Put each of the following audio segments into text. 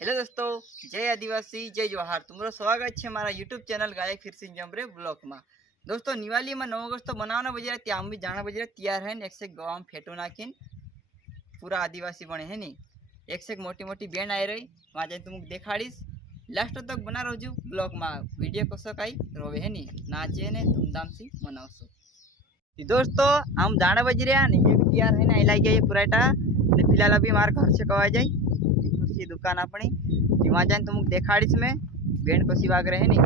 Hello दोस्तों, जय आदिवासी जय जोहार। तुम्हारो स्वागत है मारा यूट्यूब चैनल गायक फिर सिंह जमरे ब्लॉग में। दोस्तों निवाली में 9 अगस्त तो बनावना बजे त्या भी जाना बजे तैयार है। एक से गाँव फेटो नाखीन पूरा आदिवासी बने है नी। एक से मोटी मोटी बैंड आई रही वहाँ जाए तुमको देखाड़ीश। लास्ट तक बना रहो ब्लॉग में। वीडियो कसो कई रोवे है नी, नाचे ने धूमधाम से मनावशो। दोस्तों हम जाना बज रहा ये भी तैयार है ना, लाई गई पूराटा। फिलहाल अभी हमारे घर से कवा जाए की दुकान अपनी वहाँ जाए तुमको देखाड़ीश में बैंड कसी वाग रहे नी।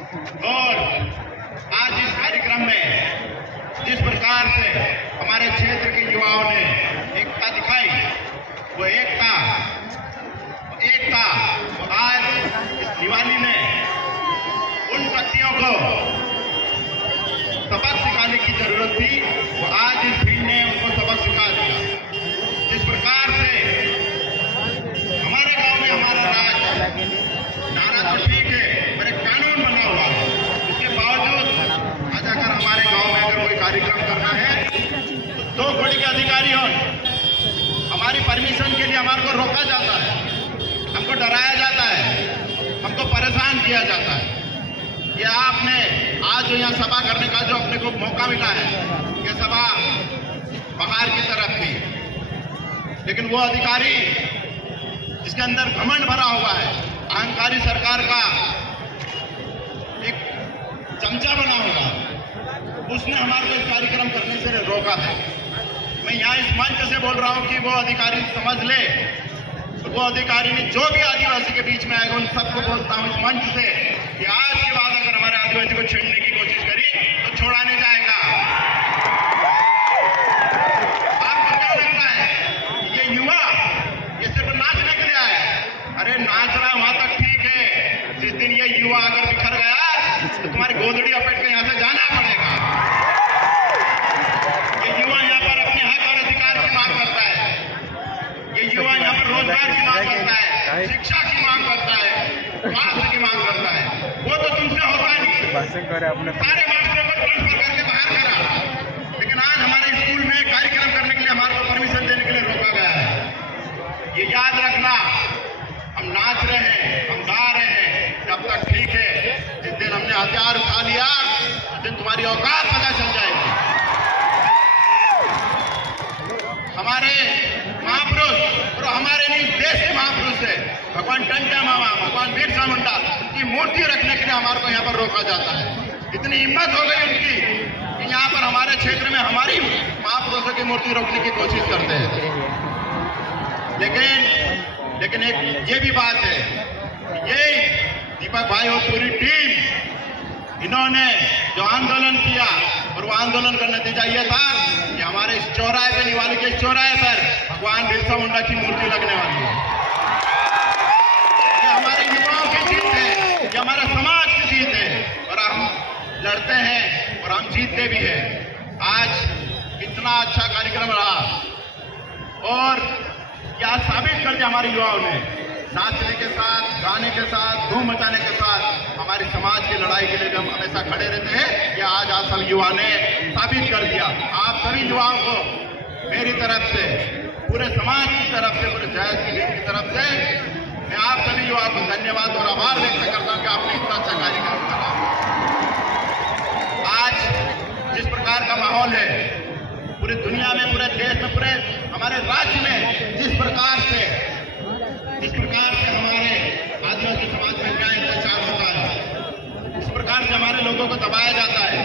और आज इस कार्यक्रम में जिस प्रकार से हमारे क्षेत्र के युवाओं ने एकता दिखाई, वो एकता वो आज इस दिवाली में उन शक्तियों को सबक सिखाने की जरूरत थी, वो आज इस भीड़ ने उनको सबक सिखा दिया। जिस प्रकार से हमारे गांव में हमारा राज नारा तो ठीक है, पर एक कानून बना हुआ है। इसके बावजूद आज अगर हमारे गांव में अगर कोई कार्यक्रम करना है तो 2 कोटि के अधिकारियों हमारी परमिशन के लिए हमारे को रोका जाता है, हमको डराया जाता है, हमको परेशान किया जाता है। ये आपने आज जो यहाँ सभा करने का जो अपने को मौका मिला है, ये सभा बाहर की तरफ थी, लेकिन वो अधिकारी जिसके अंदर घमंड भरा हुआ है, अहंकारी सरकार का एक चमचा बना हुआ, उसने हमारे को इस कार्यक्रम करने से रोका है। मैं यहाँ इस मंच से बोल रहा हूँ कि वो अधिकारी समझ ले, तो वो अधिकारी ने जो भी आदिवासी के बीच में आएगा उन सबको बोलता हूँ इस मंच से कि आज के बाद अगर हमारे आदिवासी को छेड़ने की कोशिश करी तो छोड़ा नहीं जाएगा। आपको क्या लगता है ये युवा ये सिर्फ नाचने के लिए आया है? अरे नाच रहा है वहां तक ठीक है, जिस दिन ये युवा अगर बिखर गया तो तुम्हारी गोदड़ी लपेट के यहाँ से जाना पड़ेगा। ये युवा यहाँ पर अपने हक और अधिकार की मांग करता है, ये युवा यहाँ पर रोजगार की मांग करता है, शिक्षा की मांग करता है, स्वास्थ्य की मांग करता है। वो तो तुमसे होता नहीं, सारे मास्टरों को ट्रांसफर करके बाहर करा, लेकिन आज हमारे स्कूल में कार्यक्रम करने के लिए हमारे को परमिशन देने के लिए रोका गया है। ये याद रखना, हम नाच रहे हैं, हम गा रहे हैं, जब तक ठीक है। जिस दिन हमने हथियार उठा लिया उस दिन तुम्हारी औकात पता चल जाएगी। हमारे महापुरुष और हमारे नहीं देश के महापुरुष है भगवान टंट्या मामा, भगवान बिरसा मुंडा, उनकी मूर्ति रखने के लिए हमारे को यहाँ पर रोका जाता है। इतनी हिम्मत हो गई उनकी कि यहाँ पर हमारे क्षेत्र में हमारी महापुरुषों की मूर्ति रोकने की कोशिश करते हैं। लेकिन एक ये भी बात है, ये दीपक भाई और पूरी टीम इन्होंने जो आंदोलन किया और वो आंदोलन का नतीजा ये था कि हमारे इस चौराहे पे, निवाली के इस चौराहे पर भगवान बिरसा मुंडा की मूर्ति लगने वाली है। ये हमारे युवाओं की जीत है, ये हमारे समाज की जीत है, और हम लड़ते हैं और हम जीतते भी हैं। आज इतना अच्छा कार्यक्रम रहा और क्या साबित कर दिया हमारे युवाओं ने, नाचने के साथ, गाने के साथ, धूम मचाने के साथ हमारे समाज की लड़ाई के लिए हम हमेशा खड़े रहते हैं। ये आज आप सभी युवा ने साबित कर दिया। आप सभी युवाओं को मेरी तरफ से, पूरे समाज की तरफ से, पूरे जायज की टीम की तरफ से मैं आप सभी युवाओं को धन्यवाद और आभार व्यक्त करता हूँ कि आपने इतना अच्छा कार्यक्रम करा। आज जिस प्रकार का माहौल है पूरी दुनिया में, पूरे देश में, पूरे हमारे राज्य में, जिस प्रकार से हमारे आदिवासी समाज में क्या अत्याचार होता है, इस प्रकार से हमारे लोगों को दबाया जाता है,